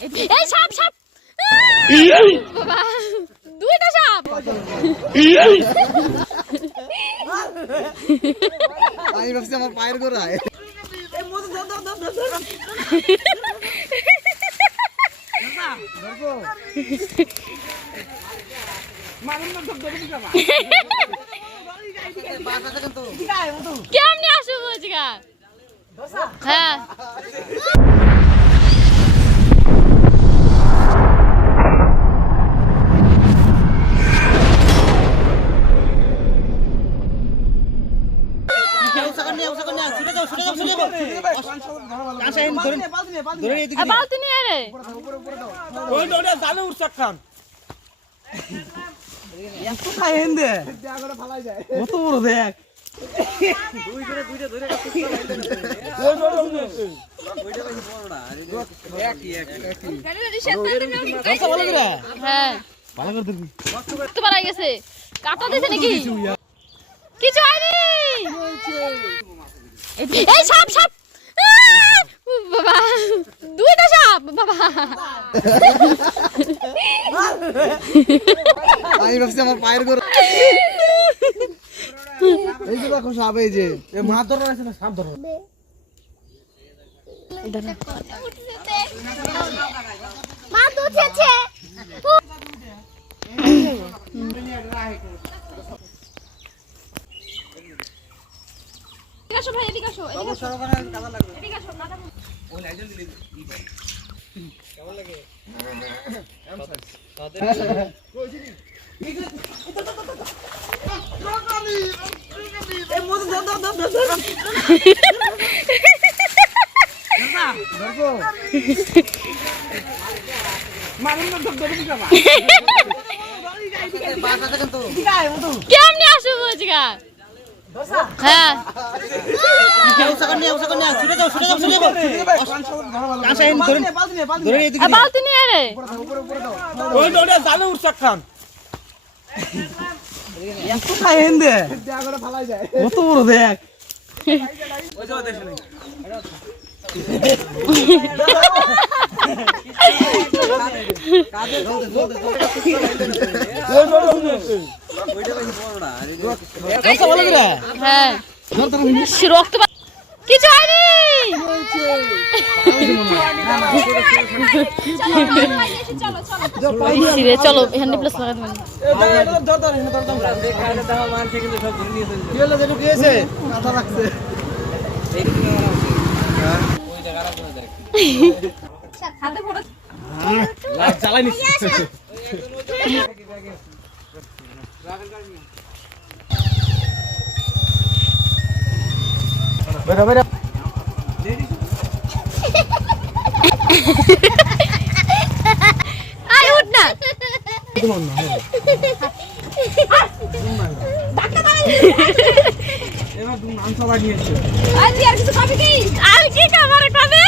এই সাপ সাপ বাবা দুইটা সাপ আমি ভাবছি আমার পায়ের গোড়ায় কেমনে আসবো বুঝগা হ্যাঁ বালতি নিয়ে রে কত বড় দেখ হ্যাঁ তো পারা গেছে কাটা দিছে নাকি কিছু হয়নি এই সাপ সাপ বাবা দুইটা সাপ বাবা আমি ভাবছি আমার পায়ের গোড়ায় এই যে দেখো সাপ এই যে মাছ ধরা আছে না সাপ ধরা মাছ উঠেছে এদিকে আসো ভাই এদিকে আসো এদিকে আসো দাদা ওই লাইজেল দিলি কেমন লাগে এই মত ধর দেখো মারুন না ধর দিবা বাসাটা কিন্তু কেমনে আসবো বুঝগা হ্যাঁ বালতি নিয়ে রে কত বড় দেখ হ্যাঁ রক্ত কিছু হয়নি চলো এখানে প্লাস লাগাতে আয় উঠ না এবার তুমি মাংস লাগিয়েছো আর কি খাবে কি আর কি খাবার খাবে